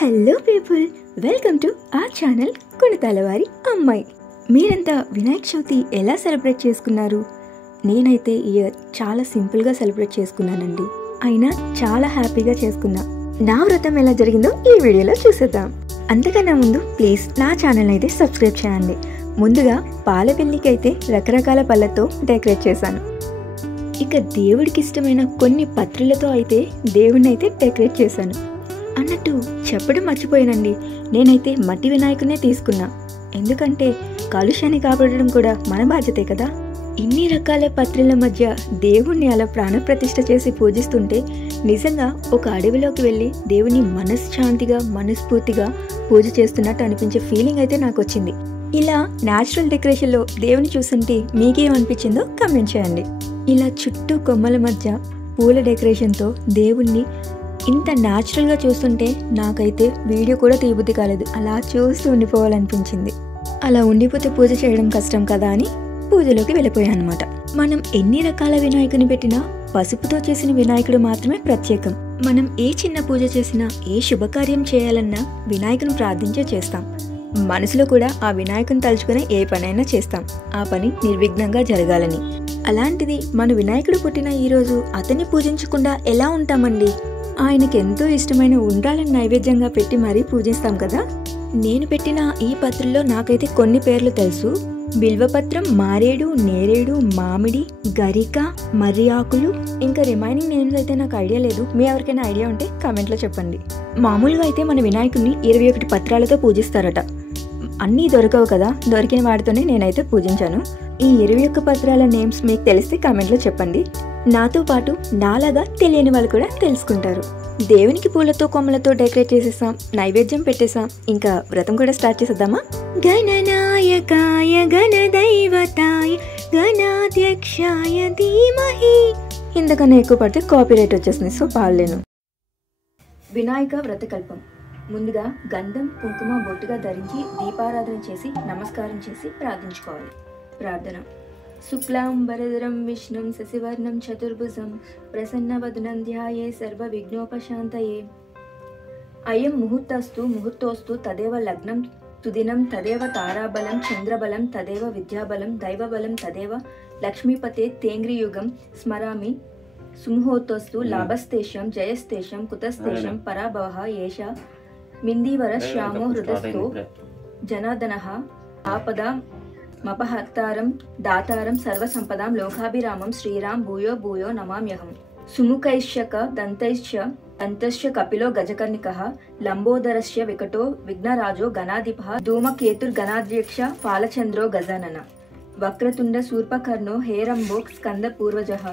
Hello people, welcome to our channel కొణితాలవారి అమ్మాయి. మీరంతా వినాయక చవితి ఎలా సెలబ్రేట్ చేసుకున్నారు? నేనైతే ఈ ఇయర్ చాలా సింపుల్గా సెలబ్రేట్ చేసుకున్నానండి. అయినా చాలా హ్యాపీగా చేసుకున్నా. నా వ్రతం ఎలా జరిగిందో ఈ వీడియోలో చూసేద్దాం. అంతకన్నా ముందు ప్లీజ్ నా ఛానల్ అయితే సబ్స్క్రైబ్ చేయండి. ముందుగా పాల పెళ్లికి అయితే రకరకాల పళ్ళతో డెకరేట్ చేశాను. ఇక దేవుడికి ఇష్టమైన కొన్ని పత్రులతో అయితే దేవుడిని అయితే డెకరేట్ చేశాను. అన్నట్టు చెప్పడం మర్చిపోయానండి, నేనైతే మట్టి వినాయకునే తీసుకున్నా. ఎందుకంటే కాలుష్యాన్ని కాపాడడం కూడా మన బాధ్యతే కదా. ఇన్ని రకాల పత్రుల మధ్య దేవుణ్ణి అలా ప్రాణప్రతిష్ఠ చేసి పూజిస్తుంటే నిజంగా ఒక అడవిలోకి వెళ్ళి దేవుని మనశ్శాంతిగా మనస్ఫూర్తిగా పూజ చేస్తున్నట్టు అనిపించే ఫీలింగ్ అయితే నాకు వచ్చింది. ఇలా న్యాచురల్ డెకరేషన్లో దేవుని చూస్తుంటే మీకేమనిపించిందో కమెంట్ చేయండి. ఇలా చుట్టూ కొమ్మల మధ్య పూల డెకరేషన్తో దేవుణ్ణి ఇంత న్యాచురల్గా చూస్తుంటే నాకైతే వీడియో కూడా తీయబుద్ధి కాలేదు. అలా చూస్తూ ఉండిపోవాలనిపించింది. అలా ఉండిపోతే పూజ చేయడం కష్టం కదా అని పూజలోకి వెళ్ళిపోయాను అనమాట. మనం ఎన్ని రకాల వినాయకుని పెట్టినా పసుపుతో చేసిన వినాయకుడు మాత్రమే ప్రత్యేకం. మనం ఏ చిన్న పూజ చేసినా ఏ శుభకార్యం చేయాలన్నా వినాయకుని ప్రార్థించే చేస్తాం. మనసులో కూడా ఆ వినాయకుని తలుచుకునే ఏ పనైనా చేస్తాం, ఆ పని నిర్విఘ్నంగా జరగాలని. అలాంటిది మన వినాయకుడు పుట్టిన ఈరోజు అతన్ని పూజించకుండా ఎలా ఉంటామండి? ఆయనకి ఎంతో ఇష్టమైన ఉండ్రాలను నైవేద్యంగా పెట్టి మరీ పూజిస్తాం కదా. నేను పెట్టిన ఈ పత్రుల్లో నాకైతే కొన్ని పేర్లు తెలుసు. బిల్వపత్రం, మారేడు, నేరేడు, మామిడి, గరిక, మర్రి ఆకులు, ఇంకా రిమైనింగ్ నేమ్స్ అయితే నాకు ఐడియా లేదు. మీ ఎవరికైనా ఐడియా ఉంటే కామెంట్లో చెప్పండి. మామూలుగా అయితే మన వినాయకుడిని 21 పత్రాలతో పూజిస్తారట. అన్నీ దొరకవు కదా, దొరికిన వాటితోనే నేనైతే పూజించాను. ఈ 21 పత్రాల నేమ్స్ మీకు తెలిస్తే కామెంట్లో చెప్పండి. నాతో పాటు నాలాగా తెలియని వాళ్ళు కూడా తెలుసుకుంటారు. దేవునికి పూలతో కొమ్మలతో డెకరేట్ చేసేసాం, నైవేద్యం పెట్టేసాం. ఇంకా వ్రతం కూడా స్టార్ట్ చేసేద్దామా? గణనాయకాయ గణదైవతాయ గణాధ్యక్షాయ ధీమహి. ఇంతకన్నా ఎక్కువ పడితే కాపీరైట్ వచ్చేసింది, సో పాడలేను. వినాయక వ్రతకల్పం. ముందుగా గంధం కుంకుమ బొట్టుగా ధరించి దీపారాధన చేసి నమస్కారం చేసి ప్రార్థించుకోవాలి. ప్రార్థన: శుక్లాంబరధరం విష్ణుం శశివర్ణం చతుర్భుజం ప్రసన్నవదనం ధ్యాయే సర్వ విఘ్నోపశాంతయే. అయం ముహూర్తస్తు ముహూర్తోస్తు తదేవ లగ్నం తుదినం తదేవ తారాబలం చంద్రబలం తదేవ విద్యాబలం దైవబలం తదేవ లక్ష్మీపతే తేంగ్రియుగం స్మరామి. సుముహూర్తోస్తు లాభస్తేషం జయస్తేషం కుతస్తేషం పరాభవః ఏష మిందీవర శ్యామో హృదస్థో జనార్దనః ఆపదా మపహర్తారం దాతారం సర్వసంపదాం లోకాభిరామం శ్రీరామ్ భూయో భూయో నమామ్యహం. సుముఖైశ్చ దంతైశ్చ దంతశ్చ కపిలో గజకర్ణికః లంబోదరస్య వికటో విఘ్నరాజో గణాధిపః ధూమకేతుర్గణాధ్యక్ష పాలచంద్రో గజానన. వక్రతుండ శూర్పకర్ణో హేరంబో స్కంద పూర్వజః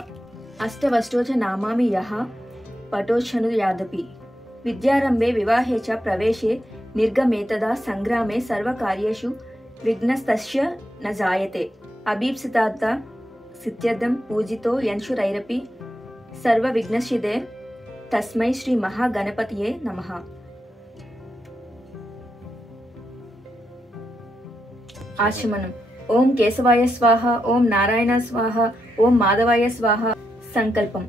అష్టవష్టోచ నామామి యః పటోచ్చను యాదపి. విద్యారంభే వివాహే చ ప్రవేశే నిర్గమేతదా సంగ్రామే సర్వకార్యేషు విఘ్నస్తస్య న జాయతే. అభీప్సితార్థ సిద్ధ్యర్థం పూజితో యన్షురైరపి సర్వ విఘ్నశిదే తస్మై శ్రీ మహాగణపతియే నమః. ఆచమనం: ఓం కేశవాయ స్వాహ, ఓం నారాయణ స్వాహ, ఓం మాధవాయ స్వాహ. సంకల్పం: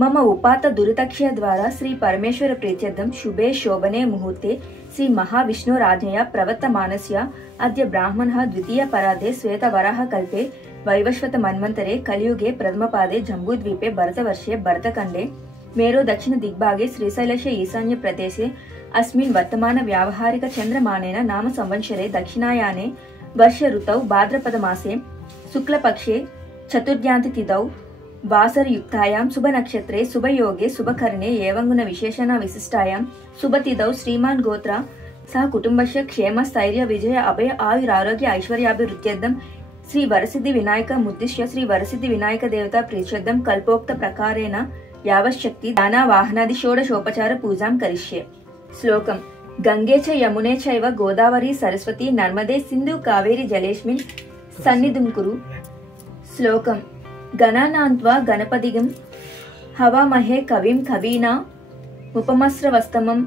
మమ ఉపాత దురితక్షయ ద్వారా శ్రీ పరమేశ్వర ప్రీత్యర్థం శుభే శోభనే ముహూర్తే శ్రీ మహావిష్ణురాజ్ఞయా ప్రవర్తమానస్య అద్య బ్రాహ్మణః ద్వితీయ పరాదే శ్వేతవరాహ కల్పే వైవస్వత మన్వంతరే కలియుగే ప్రథమపాదే జంబూద్వీపే భరతవర్షే భరతఖండే మేరో దక్షిణ దిగ్భాగే శ్రీశైలస్య ఈశాన్య ప్రదేశే అస్మిన్ వర్తమాన వ్యావహారిక చంద్రమానేన నామ సంవత్సరే దక్షిణాయానే వర్ష ఋతౌ భాద్రపద మాసే శుక్లపక్షే చతుర్ధ్యాంతి తిథౌ వాసరయుక్తాయాం శుభ నక్షత్రే శుభయోగే శుభకర్ణే ఏవంగుణ విశేషణ విశిష్టాయాం శుభతిథౌ శ్రీమాన్ గోత్ర సహ కుటుంబస్య క్షేమ స్థైర్య విజయ అభయ ఆయురారోగ్య ఐశ్వర్యాభివృద్ధ్యర్థం శ్రీ వరసిద్ధి వినాయక ముద్దిశ్య శ్రీ వరసిద్ధి వినాయక దేవతా ప్రీత్యర్థం కల్పోక్త ప్రకారేణ యావశక్తి దానా వాహనాది షోడశోపచార పూజాం కరిష్యే. శ్లోకం: గంగే చ యమునే చైవ గోదావరి సరస్వతి నర్మదే సింధు కావేరి జలేస్మిన్ సన్నిధిం కురు. శ్లోకం: గణానాన్త్వా గణపతిగం హవామహే కవిం కవీనా ఉపమస్రవస్తమం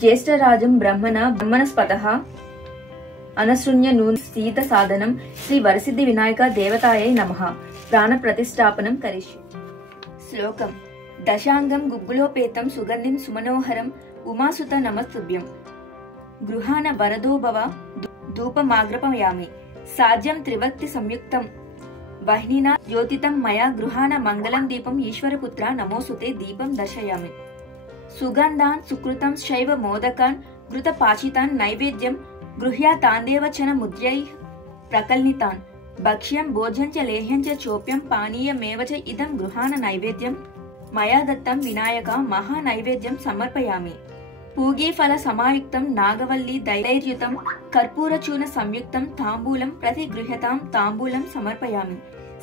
జ్యేష్ఠరాజం బ్రహ్మణస్పతః అనశృణ్య నూన్ సీత సాధనం శ్రీ వరసిద్ధి వినాయక దేవతాయై నమః. ప్రాణ ప్రతిష్టాపనం కరిష్యే. శ్లోకం: దశాంగం గుగ్గులోపేతం సుగంధిం సుమనోహరం ఉమాసుత నమస్తుభ్యం. గృహాన వరదోభవ ధూపమాగ్రపయామి సాధ్యం త్రివక్తి సంయుక్తం వహ్నినా జ్యోతితం మయా గృహాన మంగళం దీపం ఈశ్వరపుత్ర నమోసుతే దీపం దర్శయామి సుగంధాన్ సుకృతం శైవ మోదకాన్ ఘృత పాచితాన్ నైవేద్యం గృహ్యా తాందేవచన ముద్రై ప్రకల్నితాన్ భక్ష్యం భోజ్యం చ లేహ్యం చ చోప్యం పానీయమేవ చ ఇదం గృహాన నైవేద్యం మయా దత్తం వినాయక మహా నైవేద్యం సమర్పయామి పూగీఫల సమాయుక్తం నాగవల్లి దైర్యుతం కర్పూరచూర్ణ సంయుక్తం తాంబూలం ప్రతిగృహ్యతాం తాంబూలం సమర్పయామి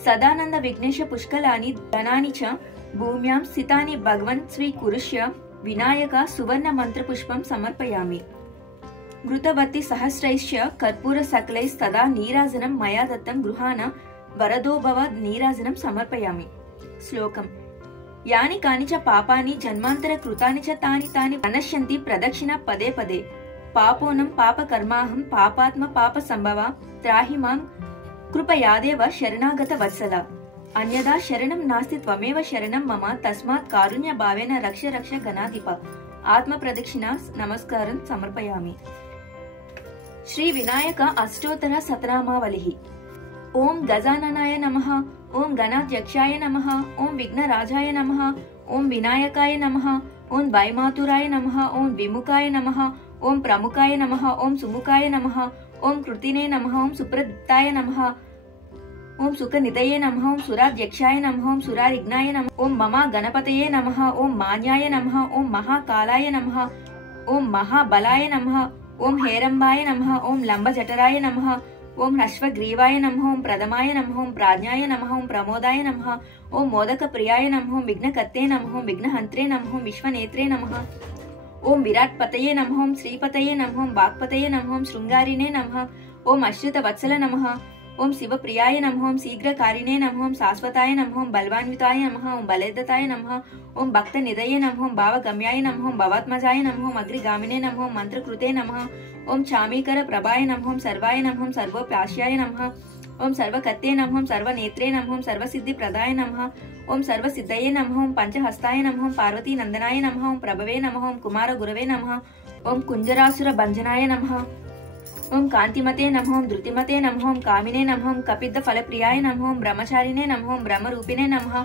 సదానంద విఘ్నేశ పుష్కలాని ధనాని చ భూమ్యాం స్థితాని భగవన్ శ్రీ కురుష్య వినాయక సువర్ణ మంత్రపుష్పం సమర్పయామి ఘృతవతి సహస్రైశ్చ కర్పూర సకలైస్తదా నీరాజనం మయా దత్తం గృహాన వరదోభవ నీరాజనం సమర్పయామి శ్లోకం యాని కాని చ పాపాని జన్మాంతర కృతాని చ తాని తాని అనశ్యంతి ప్రదక్షిణ పదే పదే పాపోనం పాపకర్మాహం పాపాత్మ పాప సంభవ త్రాహి మాం కృపయాదేవ శరణాగత వత్సల అన్యదా శరణం నాస్తి త్వమేవ శరణం మమ తస్మాత్ కారుణ్య భావేన రక్ష రక్ష గణాధిప ఆత్మ ప్రదక్షిణ నమస్కారం సమర్పయామి శ్రీ వినాయక అష్టోత్తర శతనామావళి ఓం గజాననాయ నమః ఓం గణాధ్యక్షాయ నమః ఓం విఘ్నరాజాయ నమః ఓం వినాయకాయ నమః ఓం వైమాతురాయ నమః ఓం విముఖాయ నమః ఓం ప్రముఖాయ నమః ఓం సుముఖాయ నమః ఓం కృతినే నమః ఓం సుప్రదిప్తాయ నమః ఓం సుఖనిధయే నమః ఓం సురాధ్యక్షాయ నమః ఓం సురారిఘ్నాయ నమః ఓం మమ గణపతయే నమః ఓం మాన్యాయ నమః ఓం మహాకాలాయ నమః ఓం మహాబలాయ నమః ఓం హేరంబాయ నమః ఓం లంబజఠరాయ నమః ఓం హ్రశ్వగ్రీవాయ నమః ఓం ప్రథమాయ నమః ఓం ప్రాజ్ఞాయ నమః ఓం ప్రమోదాయ నమః ఓం మోదక ప్రియాయ నమః ఓం విఘ్నకర్తే నమః ఓం విఘ్నహంత్రే నమః ఓం విశ్వనేత్రే నమః ఓం విరాట్ పతయే నమః ఓం శ్రీపతయే నమః ఓం వాక్పతయే నమః ఓం శృంగారినే నమః ఓం అశ్రిత వత్సల నమః ఓం శివప్రియాయ నమః ఓం శీఘ్రకారిణే నమః ఓం శాశ్వతాయ నమః ఓం బల్వాన్వితాయ నమః ఓం బలేద్దతాయ నమః ఓం భక్త నిధయే నమః ఓం భావగమ్యాయ నమః ఓం భవాత్మజాయ నమః ఓం అగ్రిగామినే నమః ఓం మంత్రకృతే నమః ఓం చామీకర ప్రభాయ నమః ఓం సర్వాయ నమః ఓం సర్వోప్యాస్యాయ నమః ఓం సర్వకత్తే నమః ఓం సర్వనేత్రే నమః ఓం సర్వసిద్ధి ప్రదాయ నమః ఓం సర్వసిద్ధయే నమః ఓం పంచహస్తాయ నమః ఓం పార్వతీ నందనాయ నమః ఓం ప్రభవే నమః ఓం కుమార గురవే నమః ఓం కుంజరాసుర భంజనాయ నమః ఓం కాంతిమతే నమః ఓం ధృతిమతే నమః ఓం కామినే నమః ఓం కపిద్ద ఫలప్రియాయ నమః ఓం బ్రహ్మచారినే నమః ఓం బ్రహ్మరూపిణే నమః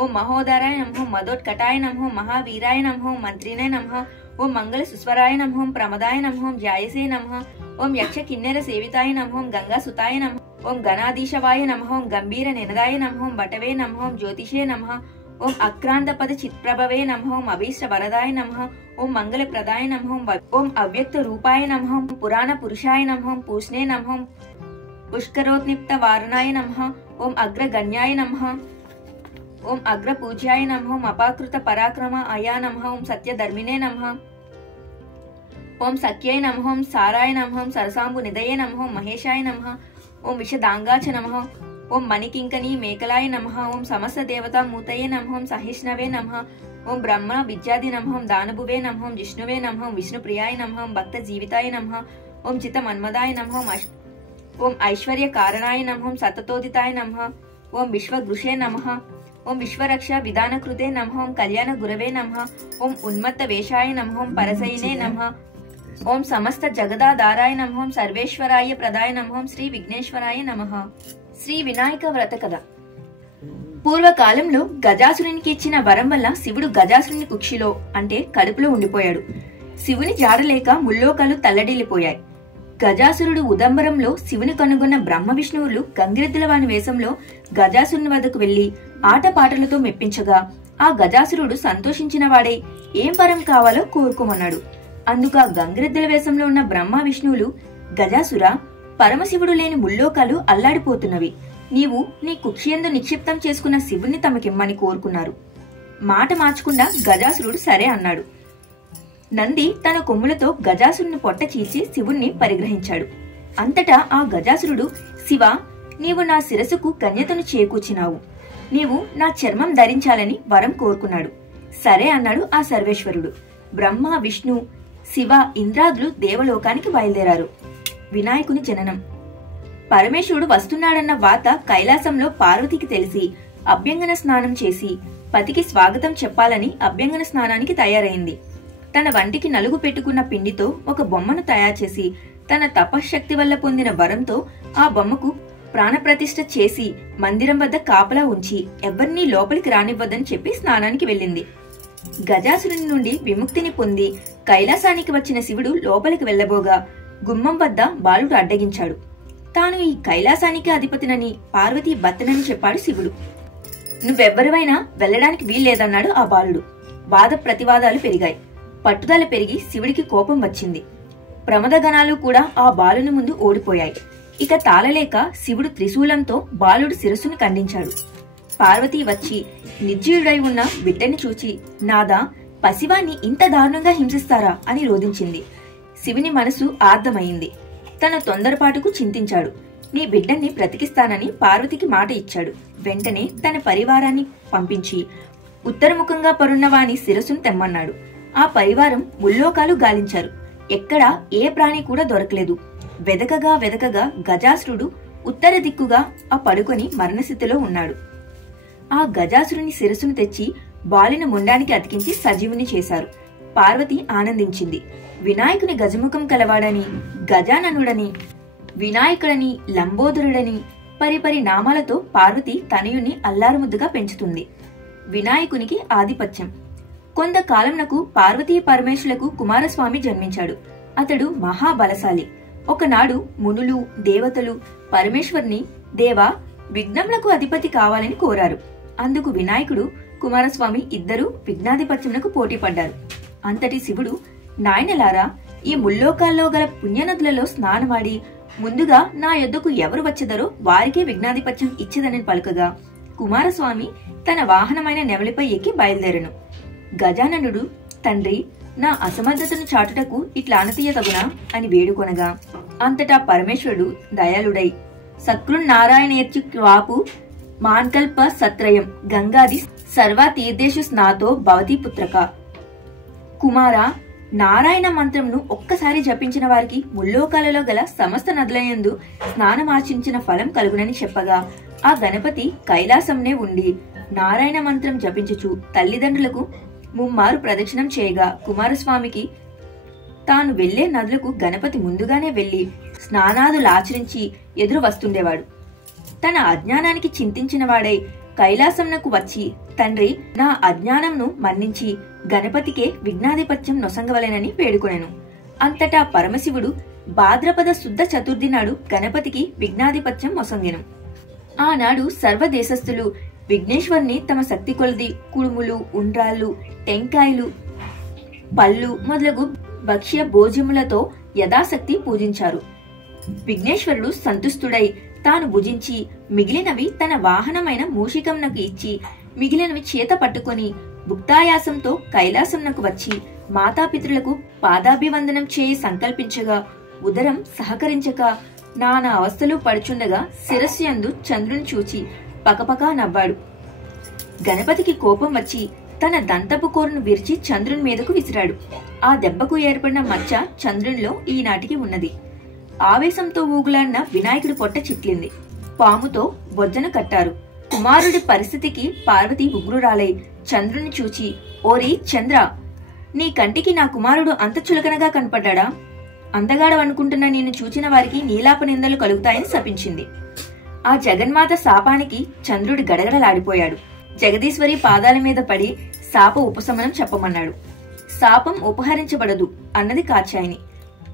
ఓం మహోదరాయ నమః ఓం మదోత్కటాయ నమః ఓం మహావీరాయ నమః ఓం మంత్రినే నమః ఓం మంగళ సుస్వరాయ నమః ఓం ప్రమదాయ నమః ఓం జాయసే నమః ఓం యక్ష కిన్నెర సేవితాయ నమః ఓం గంగా సుతాయ నమః ఓం గణాధీశవాయ నమః ఓం గంభీర నినదాయ నమః ఓం వటవే నమః ఓం జ్యోతిషే నమః ఓం అక్రాంత పద చిత్ప్రభవే నమః ఓం అభీష్ట వరదాయ నమః ఓం మంగళ ప్రదాయ నమః ఓం అవ్యక్త రూపాయ నమః ఓం పురాణ పురుషాయ నమః ఓం పూష్ణే నమః ఓం పుష్కరోత్నిప్త వారణాయ నమః ఓం అగ్రగణ్యాయ నమః ఓం అగ్ర పూజ్యాయ నమః ఓం అపాకృత పరాక్రమ అయా నమః ఓం సత్యధర్మినే నమః ఓం సఖ్యై నమః ఓం సారాయ నమః ఓం సరసాంబు నిధయే నమః ఓం మహేశాయ నమః ఓం విషదాంగాచ నమః ఓం మణికింకణి మేకలాయ నమః ఓం సమస్త దేవతా మూతయే నమః ఓం సహిష్ణవే నమః ఓం బ్రహ్మ విద్యాది నమః ఓం దానభువే నమః ఓం జిష్ణువే నమః ఓం విష్ణుప్రియాయ నమః ఓం భక్త జీవితాయ నమః ఓం చిత మన్మదాయ నమః ఓం ఐశ్వర్య కారణాయ నమః ఓం సతతోదితాయ నమః ఓం విశ్వగృషే నమః ఓం విశ్వరక్ష విధానకృతే నమః ఓం కళ్యాణ గురవే నమః ఓం ఉన్మత్త వేషాయ నమః ఓం పరసైనే నమః ఓం సమస్త జగదాధారాయ నమః ఓం సర్వేశ్వరాయ ప్రదాయ నమః ఓం శ్రీ విఘ్నేశ్వరాయ నమః శ్రీ వినాయక వ్రత కథ. పూర్వకాలంలో గజాసురునికి ఇచ్చిన వరం వల్ల శివుడు గజాసురుని కుక్షిలో అంటే కడుపులో ఉండిపోయాడు. శివుని జాడలేక ముల్లోకాలు తల్లడిల్లిపోయాయి. గజాసురుడు ఉదంబరంలో శివుని కనుగొన్న బ్రహ్మ విష్ణువులు గంగిరెద్దుల వాని వేషంలో గజాసురుని వద్దకు వెళ్లి ఆటపాటలతో మెప్పించగా ఆ గజాసురుడు సంతోషించిన వాడే ఏం వరం కావాలో కోరుకోమన్నాడు. అందుకు ఆ గంగిరెద్దుల వేషంలో ఉన్న బ్రహ్మ విష్ణువులు, గజాసుర, పరమశివుడు లేని ముల్లోకాలు అల్లాడిపోతున్నవి. నీవు నీ కుక్షియందు నిక్షిప్తం చేసుకున్న శివుణ్ణి తమకిమ్మని కోరుకున్నారు. మాట మార్చకుండా గజాసురుడు సరే అన్నాడు. నంది తన కొమ్ములతో గజాసురుని పొట్ట చీల్చి శివుణ్ణి పరిగ్రహించాడు. అంతటా ఆ గజాసురుడు, శివ, నీవు నా శిరసుకు కన్యతను చేకూర్చినావు. నీవు నా చర్మం ధరించాలని వరం కోరుకున్నాడు. సరే అన్నాడు ఆ సర్వేశ్వరుడు. బ్రహ్మ, విష్ణు, శివ, ఇంద్రాదులు దేవలోకానికి బయలుదేరారు. వినాయకుని జననం. పరమేశ్వరుడు వస్తున్నాడన్న వార్త కైలాసంలో పార్వతికి తెలిసి అభ్యంగన స్నానం చేసి పతికి స్వాగతం చెప్పాలని అభ్యంగన స్నానానికి తయారైంది. తన వంటికి నలుగు పెట్టుకున్న పిండితో ఒక బొమ్మను తయారు చేసి తన తపశ్శక్తి వల్ల పొందిన వరంతో ఆ బొమ్మకు ప్రాణప్రతిష్ఠ చేసి మందిరం వద్ద కాపలా ఉంచి ఎవ్వరినీ లోపలికి రానివ్వద్దని చెప్పి స్నానానికి వెళ్ళింది. గజాసురుని నుండి విముక్తిని పొంది కైలాసానికి వచ్చిన శివుడు లోపలికి వెళ్లబోగా గుమ్మం వద్ద బాలుడు అడ్డగించాడు. తాను ఈ కైలాసానికి అధిపతినని, పార్వతీ భర్తనని చెప్పాడు శివుడు. నువ్వెవ్వరివైనా వెళ్లడానికి వీల్లేదన్నాడు ఆ బాలుడు. వాద ప్రతివాదాలు పెరిగాయి. పట్టుదల పెరిగి శివుడికి కోపం వచ్చింది. ప్రమదగణాలు కూడా ఆ బాలుని ముందు ఓడిపోయాయి. ఇక తాళలేక శివుడు త్రిశూలంతో బాలుడు శిరస్సును ఖండించాడు. పార్వతీ వచ్చి నిర్జీవుడై ఉన్న బిడ్డని చూచి, నాదా, పసివాన్ని ఇంత దారుణంగా హింసిస్తారా అని రోధించింది. శివుని మనసు ఆర్ద్రమైంది. తన తొందరపాటుకు చింతించాడు. నీ బిడ్డన్ని బ్రతికిస్తానని పార్వతికి మాట ఇచ్చాడు. వెంటనే తన పరివారాన్ని పంపించి ఉత్తరముఖంగా పరున్నవాని శిరస్సును తెమ్మన్నాడు. ఆ పరివారం ముల్లోకాలు గాలించారు. ఎక్కడా ఏ ప్రాణి కూడా దొరకలేదు. వెదకగా వెదకగా గజాసురుడు ఉత్తర దిక్కుగా ఆ పడుకొని మరణస్థితిలో ఉన్నాడు. ఆ గజాసురుని శిరస్సును తెచ్చి బాలిన ముండానికి అతికించి సజీవుని చేశారు. పార్వతి ఆనందించింది. వినాయకుని గజముఖం కలవాడని, గజాననుడని, వినాయకుడని, లంబోదరుడని పరిపరి నామాలతో పార్వతి తనయుణ్ణి అల్లారుముద్దుగా పెంచుతుంది. వినాయకునికి ఆధిపత్యం. కొంతకాలంనకు పార్వతీ పరమేశ్వరులకు కుమారస్వామి జన్మించాడు. అతడు మహాబలశాలి. ఒకనాడు మునులు, దేవతలు పరమేశ్వరుని, దేవా, విఘ్నములకు అధిపతి కావాలని కోరారు. అందుకు వినాయకుడు, కుమారస్వామి ఇద్దరూ విఘ్నాధిపత్యమునకు పోటీ పడ్డారు. అంతటి శివుడు, నాయనలారా, ఈ ముల్లోకాల్లో గల పుణ్యనదులలో స్నానమాడి ముందుగా నా యొద్దకు ఎవరు వచ్చెదరో వారికే విఘ్నాధిపత్యం ఇచ్చేదని పలుకగా కుమారస్వామి తన వాహనమైన నెమలిపై ఎక్కి బయలుదేరను. గజాననుడు, తండ్రి, నా అసమర్థతను చాటుటకు ఇట్లా అనతీయతగునా అని వేడుకొనగా అంతటా పరమేశ్వరుడు దయాళుడై, సకృన్నారాయణేర్చి క్వాపు మాన్కల్ప సత్రయం గంగాది సర్వ తీర్థేషు స్నాతో భవతి పుత్రక. కుమార, నారాయణ మంత్రంను ఒక్కసారి జపించిన వారికి ముల్లోకాలలో గల సమస్త నదులయందు స్నానమార్చించిన ఫలం కలుగునని చెప్పగా ఆ గణపతి కైలాసంనే ఉండి నారాయణ మంత్రం జపించుచు తల్లిదండ్రులకు ముమ్మారు ప్రదక్షిణం చేయగా కుమారస్వామికి తాను వెళ్లే నదులకు గణపతి ముందుగానే వెళ్లి స్నానాదులాచరించి ఎదురు వస్తుండేవాడు. తన అజ్ఞానానికి చింతించిన వాడై కైలాసంనకు వచ్చి, తండ్రి, నా అజ్ఞానంను మన్నించి గణపతికే విఘ్నాధిపత్యం నొసంగవలెనని వేడుకొనెను. అంతటా పరమశివుడు భాద్రపద శుద్ధ చతుర్థి నాడు గణపతికి విఘ్నాధిపత్యం మొసంగెను. ఆనాడు సర్వదేశస్థులు విఘ్నేశ్వరుని తమ శక్తి కొలది కుడుములు, ఉండ్రాళ్ళు, టెంకాయలు, పళ్ళు మొదలగు భక్ష్య భోజ్యములతో యథాశక్తి పూజించారు. విఘ్నేశ్వరుడు సంతుష్టుడై తాను భుజించి మిగిలినవి తన వాహనమైన మూషికంనకు ఇచ్చి మిగిలినవి చేత పట్టుకొని భుక్తాయాసంతో కైలాసంనకు వచ్చి మాతాపితృలకు పాదాభివందనం చేయి సంకల్పించగా ఉదరం సహకరించక నానా అవస్థలు పడుచుండగా శిరస్సు యందు చంద్రుని చూచి పకపకా నవ్వాడు. గణపతికి కోపం వచ్చి తన దంతపు కోరును విరిచి చంద్రుని మీదకు విసిరాడు. ఆ దెబ్బకు ఏర్పడిన మచ్చ చంద్రునిలో ఈనాటికి ఉన్నది. ఆవేశంతో ఊగులాడిన వినాయకుడి పొట్ట చిట్లింది. పాముతో బొజ్జను కట్టారు. కుమారుడి పరిస్థితికి పార్వతి ఉగ్రురాలై చంద్రుని చూచి, ఓరి చంద్ర, నీ కంటికి నా కుమారుడు అంత చులకనగా కనపడ్డా? అందగాడవనుకుంటున్న నిన్ను చూచిన వారికి నీలాప నిందలు కలుగుతాయని శపించింది. ఆ జగన్మాత శాపానికి చంద్రుడి గడగడలాడిపోయాడు. జగదీశ్వరి పాదాల మీద పడి శాప ఉపశమనం చెప్పమన్నాడు. శాపం ఉపహరించబడదు అన్నది కాచాయిని.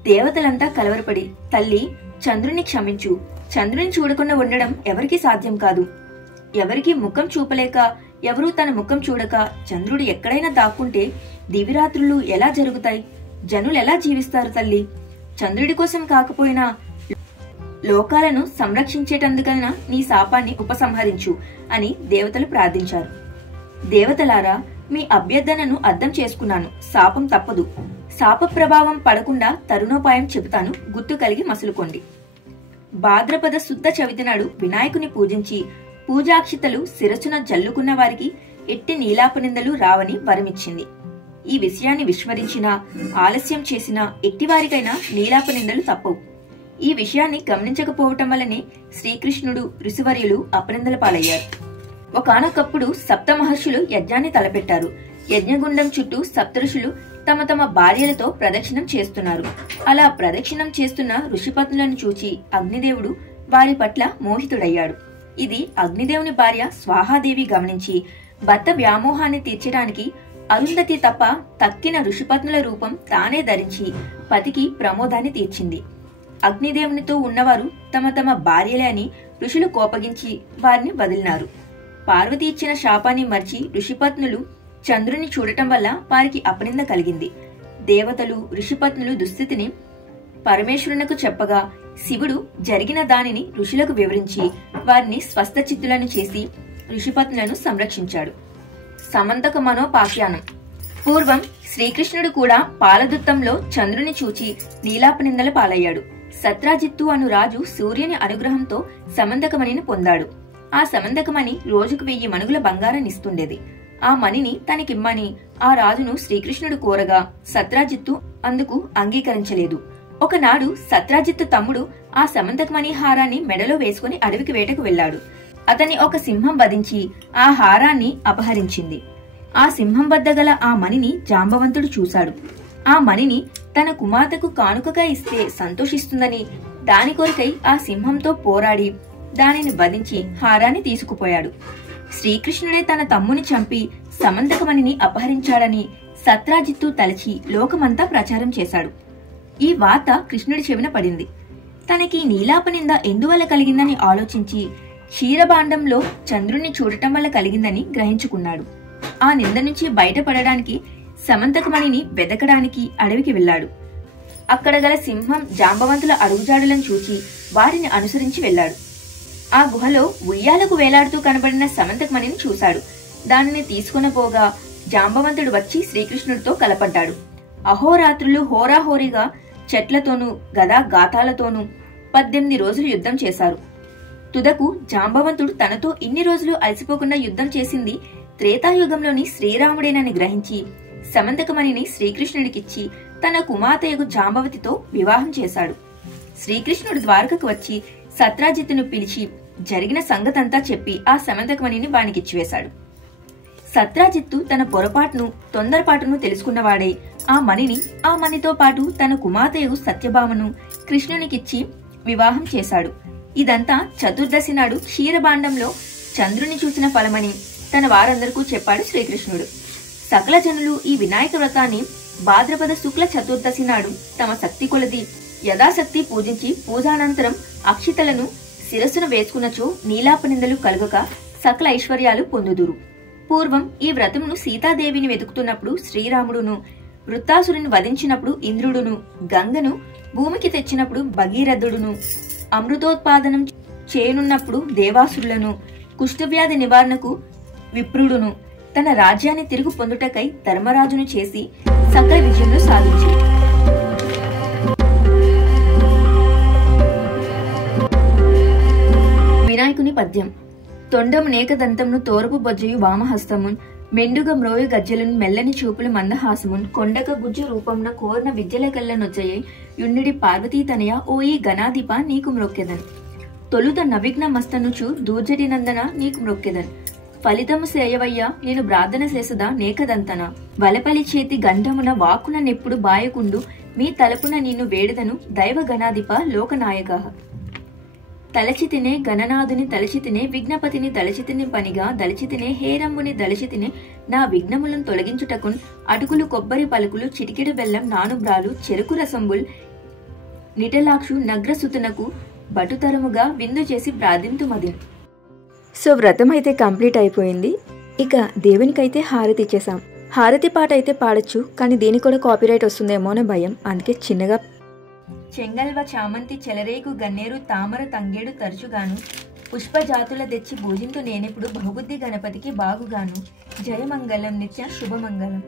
దేవతలంతా కలవరపడి, తల్లి, చంద్రుని క్షమించు. చంద్రుని చూడకుండా ఉండడం ఎవరికీ సాధ్యం కాదు. ఎవరికి ముఖం చూపలేక, ఎవరూ తన ముఖం చూడక చంద్రుడు ఎక్కడైనా దాక్కుంటే దివిరాత్రులు ఎలా జరుగుతాయి? జనులు ఎలా జీవిస్తారు తల్లి? చంద్రుడి కోసం కాకపోయినా లోకాలను సంరక్షించేటందుకైనా నీ శాపాన్ని ఉపసంహరించు అని దేవతలు ప్రార్థించారు. దేవతలారా, మీ అభ్యర్థనను అర్థం చేసుకున్నాను. శాపం తప్పదు. శాప ప్రభావం పడకుండా తరుణోపాయం చెబుతాను, గుర్తు కలిగి మసులుకోండి. భాద్రపద శుద్ధ చవితి నాడు వినాయకుని పూజించి పూజాక్షితలు శిరచున జల్లుకున్న వారికి ఎట్టి నీలాపనిందలు రావని వరమిచ్చింది. ఈ విషయాన్ని విస్మరించినా, ఆలస్యం చేసినా ఎట్టివారికైనా నీలాపనిందలు తప్పవు. ఈ విషయాన్ని గమనించకపోవటం వల్లనే శ్రీకృష్ణుడు, ఋషివర్యులు అపనిందల పాలయ్యారు. ఒకానొకప్పుడు సప్త మహర్షులు యజ్ఞాన్ని తలపెట్టారు. యజ్ఞగుండం చుట్టూ సప్తఋషులు తమ తమ భార్యలతో ప్రదక్షిణం చేస్తున్నారు. అలా ప్రదక్షిణం చేస్తున్న ఋషిపత్నులను చూచి అగ్నిదేవుడు వారి పట్ల మోహితుడయ్యాడు. ఇది అగ్నిదేవుని భార్య స్వాహాదేవి గమనించి భర్త వ్యామోహాన్ని తీర్చడానికి అరుంధతి తప్ప తక్కిన ఋషిపత్నుల రూపం తానే ధరించి పతికి ప్రమోదాన్ని తీర్చింది. అగ్నిదేవునితో ఉన్నవారు తమ తమ భార్యలే అని ఋషులు కోపగించి వారిని వదిలినారు. పార్వతి ఇచ్చిన శాపాన్ని మర్చి ఋషిపత్నులు చంద్రుని చూడటం వల్ల వారికి అపనింద కలిగింది. దేవతలు ఋషిపత్నులు దుస్థితిని పరమేశ్వరునకు చెప్పగా శివుడు జరిగిన దానిని ఋషులకు వివరించి వారిని స్వస్థచిత్తులను చేసి ఋషిపత్నులను సంరక్షించాడు. సమంతక మనోపాఖ్యానం. పూర్వం శ్రీకృష్ణుడు కూడా పాలదుత్తంలో చంద్రుని చూచి నీలాపనిందల పాలయ్యాడు. సత్రాజిత్తు అను రాజు సూర్యుని అనుగ్రహంతో సమంతకమణిని పొందాడు. ఆ సమంతకమణి రోజుకు 1000 మణుగుల బంగారాన్నిస్తుండేది. ఆ మణిని తనకిమ్మని ఆ రాజును శ్రీకృష్ణుడు కోరగా సత్రాజిత్తు అందుకు అంగీకరించలేదు. ఒకనాడు సత్రాజిత్తు తమ్ముడు ఆ సమంతకమణి హారాన్ని మెడలో వేసుకుని అడవికి వేటకు వెళ్లాడు. అతని ఒక సింహం వధించి ఆ హారాన్ని అపహరించింది. ఆ సింహం వద్ద గల ఆ మణిని జాంబవంతుడు చూశాడు. ఆ మణిని తన కుమార్తెకు కానుకగా ఇస్తే సంతోషిస్తుందని దాని కొరకై ఆ సింహంతో పోరాడి దానిని వధించి హారాన్ని తీసుకుపోయాడు. శ్రీకృష్ణుడే తన తమ్ముని చంపి సమంతకమణిని అపహరించాడని సత్రాజిత్తు తలచి లోకమంతా ప్రచారం చేశాడు. ఈ వార్త కృష్ణుడి చెవిన పడింది. తనకి నీలాపనింద ఎందువల్ల కలిగిందని ఆలోచించి క్షీరభాండంలో చంద్రుణ్ణి చూడటం వల్ల కలిగిందని గ్రహించుకున్నాడు. ఆ నింద నుంచి బయటపడడానికి సమంతకమణిని వెదకడానికి అడవికి వెళ్లాడు. అక్కడ గల సింహం జాంబవంతుల అడుగుజాడులను చూచి వారిని అనుసరించి వెళ్లాడు. ఆ గుహలో ఉయ్యాలకు వేలాడుతూ కనబడిన సమంతకమణిని చూశాడు. దానిని తీసుకునపోగా జాంబవంతుడు వచ్చి శ్రీకృష్ణుడితో కలపడ్డాడు. అహోరాత్రులు హోరాహోరీగా చెట్లతోనూ గదా గాతాలతోనూ 18 రోజులు యుద్ధం చేశారు. తుదకు జాంబవంతుడు తనతో ఇన్ని రోజులు అలసిపోకుండా యుద్ధం చేసింది త్రేతాయుగంలోని శ్రీరాముడేనని గ్రహించి సమంతకమణిని శ్రీకృష్ణుడికిచ్చి తన కుమార్తెయగు జాంబవతితో వివాహం చేశాడు. శ్రీకృష్ణుడు ద్వారకకు వచ్చి సత్రాజిత్తును పిలిచి జరిగిన సంగతంతా చెప్పి ఆ సమంతకమణిని వానికిచ్చివేశాడు. సత్రాజిత్తు తన పొరపాటును తొందరపాటును తెలుసుకున్నవాడై ఆ మణితో పాటు తన కుమార్తెయగు సత్యభామను కృష్ణునికిచ్చి వివాహం చేశాడు. ఇదంతా చతుర్దశి నాడు క్షీరభాండంలో చంద్రుని చూసిన ఫలమని తన వారందరికీ చెప్పాడు శ్రీకృష్ణుడు. సకల జనులు ఈ వినాయక వ్రతాన్ని భాద్రపద శుక్ల చతుర్దశి నాడు తమ శక్తి కొలది యథాశక్తి పూజించి పూజానంతరం అక్షితలను శిరస్సును వేసుకున్నచో నీలాపనిందలు కలుగక సకల ఐశ్వర్యాలు పొందుదురు. పూర్వం ఈ వ్రతమును సీతాదేవిని వెతుకుతున్నప్పుడు శ్రీరాముడును, వృత్తాసురుని వధించినప్పుడు ఇంద్రుడును, గంగను భూమికి తెచ్చినప్పుడు భగీరథుడును, అమృతోత్పాదనం చేయనున్నప్పుడు దేవాసురులను, కుష్ఠవ్యాధి నివారణకు విప్రుడును తన రాజ్యాన్ని తిరుగు పొందుటకై ధర్మరాజును చేసి సకల విజయంలో సాధించి వినాయకుని పద్యం. తొండము నేకదంతమును తోరపు బొజ్జయు వామహస్తమున్, మెండుగ మ్రోయు గజ్జలను మెల్లని చూపులు మందహాసమున్, కొండక గుజ్జు రూపమున కోర్న విద్యల కల్ల నొజ్జయై యుండిడి పార్వతీతనయ ఓయి గణాధిప నీకు మ్రొక్కెదన్. తొలుత నవిఘ్న మస్తనుచు దూర్జటి నందన నీకు మ్రొక్కెదన్. ఫలితము సేయవయ్యా నేను ప్రార్థన చేసదా నేకదంతన. వలపలి చేతి గంధమున వాకున నెప్పుడు బాయకుండు, మీ తలపున నిన్ను వేడదను దైవ గణాధిప లోకనాయక. తలచితినే గణనాథుని తలచితినే, విఘ్నపతిని తలచితిని పనిగా దళచితినే, హేరంబుని దళచితినే నా విఘ్నములను తొలగించుటకున్. అటుకులు కొబ్బరి పలుకులు చిటికెడు బెల్లం నానుబ్రాలు చెరుకు రసంబుల్ నిటలాక్షు నగ్రసుతునకు బటుతరముగా విందు చేసి ప్రార్థింతుమది. సో వ్రతం అయితే కంప్లీట్ అయిపోయింది. ఇక దేవునికైతే హారతి ఇచ్చేసాం. హారతి పాట అయితే పాడొచ్చు, కానీ దీనికి కూడా కాపీరైట్ వస్తుందేమో అనే భయం, అందుకే చిన్నగా. చెంగల్వ చామంతి చెలరేగు గన్నేరు తామర తంగేడు తరచుగాను, పుష్పజాతుల తెచ్చి భోజింతు నేనెప్పుడు బహుబుద్ధి గణపతికి బాగుగాను, జయమంగళం నిత్య శుభమంగళం.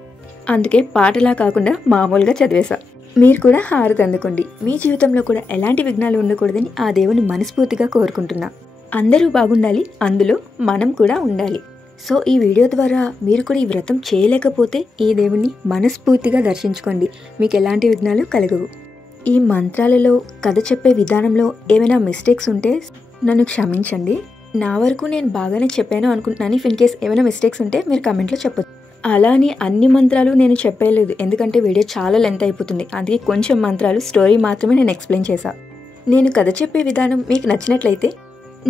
అందుకే పాటలా కాకుండా మామూలుగా చదివేశా. మీరు కూడా హారతి అందుకోండి. మీ జీవితంలో కూడా ఎలాంటి విఘ్నాలు ఉండకూడదని ఆ దేవుని మనస్ఫూర్తిగా కోరుకుంటున్నా. అందరూ బాగుండాలి, అందులో మనం కూడా ఉండాలి. సో ఈ వీడియో ద్వారా మీరు కూడా ఈ వ్రతం చేయలేకపోతే ఈ దేవుణ్ణి మనస్ఫూర్తిగా దర్శించుకోండి, మీకు ఎలాంటి విఘ్నాలు కలగవు. ఈ మంత్రాలలో కథ చెప్పే విధానంలో ఏమైనా మిస్టేక్స్ ఉంటే నన్ను క్షమించండి. నా వరకు నేను బాగానే చెప్పాను అనుకుంటున్నాను. ఇఫ్ ఇన్ కేస్ ఏమైనా మిస్టేక్స్ ఉంటే మీరు కామెంట్లో చెప్పొచ్చు. అలా అని అన్ని మంత్రాలు నేను చెప్పలేదు, ఎందుకంటే వీడియో చాలా లెంత్ అయిపోతుంది. అందుకే కొంచెం మంత్రాలు స్టోరీ మాత్రమే నేను ఎక్స్ప్లెయిన్ చేశాను. నేను కథ చెప్పే విధానం మీకు నచ్చినట్లయితే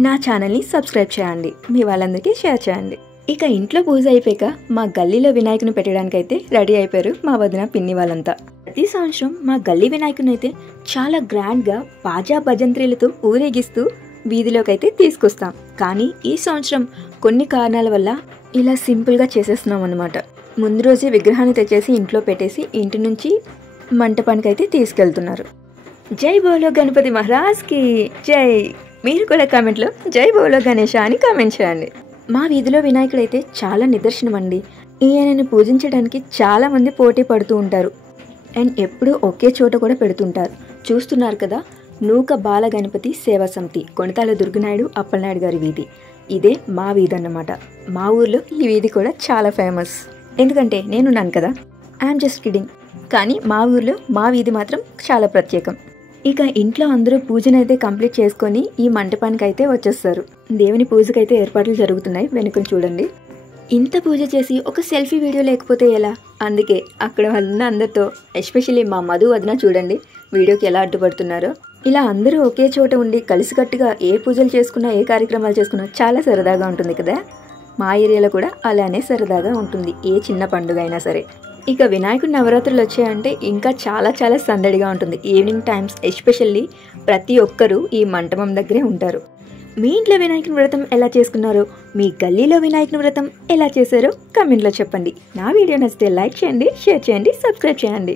నా ఛానల్ని సబ్స్క్రైబ్ చేయండి, మీ వాళ్ళందరికీ షేర్ చేయండి. ఇక ఇంట్లో పూజ అయిపోయాక మా గల్లీలో వినాయకుని పెట్టడానికైతే రెడీ అయిపోయారు మా వదిన పిన్ని వాళ్ళంతా. ప్రతి సంవత్సరం మా గల్లీ వినాయకుని అయితే చాలా గ్రాండ్గా బాజా భజంత్రీలతో ఊరేగిస్తూ వీధిలోకి అయితే తీసుకొస్తాం. కానీ ఈ సంవత్సరం కొన్ని కారణాల వల్ల ఇలా సింపుల్గా చేసేస్తున్నాం అన్నమాట. ముందు రోజే విగ్రహాన్ని తెచ్చేసి ఇంట్లో పెట్టేసి ఇంటి నుంచి మంటపానికి అయితే తీసుకెళ్తున్నారు. జై బోలో గణపతి మహారాజ్కి జై. మీరు కూడా కామెంట్లో జై బోలో గణేష అని కామెంట్ చేయండి. మా వీధిలో వినాయకుడు అయితే చాలా నిదర్శనం అండి. ఈయనని పూజించడానికి చాలామంది పోటీ పడుతూ ఉంటారు అండ్ ఎప్పుడూ ఒకే చోట కూడా పెడుతుంటారు. చూస్తున్నారు కదా, నూక బాల గణపతి సేవా సమితి, కొణితాల దుర్గనాయుడు అప్పలనాయుడు గారి వీధి. ఇదే మా వీధి అన్నమాట. మా ఊర్లో ఈ వీధి కూడా చాలా ఫేమస్, ఎందుకంటే నేనున్నాను కదా. I'm just kidding. కానీ మా ఊర్లో మా వీధి మాత్రం చాలా ప్రత్యేకం. ఇక ఇంట్లో అందరూ పూజనైతే కంప్లీట్ చేసుకొని ఈ మంటపానికి అయితే వచ్చేస్తారు. దేవుని పూజకైతే ఏర్పాట్లు జరుగుతున్నాయి, వెనుకలు చూడండి. ఇంత పూజ చేసి ఒక సెల్ఫీ వీడియో లేకపోతే ఎలా? అందుకే అక్కడ ఉన్న అందరితో, ఎస్పెషల్లీ మా మధు వదిన చూడండి వీడియోకి ఎలా అడ్డుపడుతున్నారో. ఇలా అందరూ ఒకే చోట ఉండి కలిసికట్టుగా ఏ పూజలు చేసుకున్నా, ఏ కార్యక్రమాలు చేసుకున్నా చాలా సరదాగా ఉంటుంది కదా. మా ఏరియాలో కూడా అలానే సరదాగా ఉంటుంది, ఏ చిన్న పండుగ అయినా సరే. ఇక వినాయకుడి నవరాత్రులు వచ్చాయంటే ఇంకా చాలా చాలా సందడిగా ఉంటుంది. ఈవినింగ్ టైమ్స్ ఎస్పెషల్లీ ప్రతి ఒక్కరూ ఈ మంటపం దగ్గరే ఉంటారు. మీ ఇంట్లో వినాయకుని వ్రతం ఎలా చేసుకున్నారో, మీ గల్లీలో వినాయకుని వ్రతం ఎలా చేశారో కామెంట్లో చెప్పండి. నా వీడియో నచ్చితే లైక్ చేయండి, షేర్ చేయండి, సబ్స్క్రైబ్ చేయండి.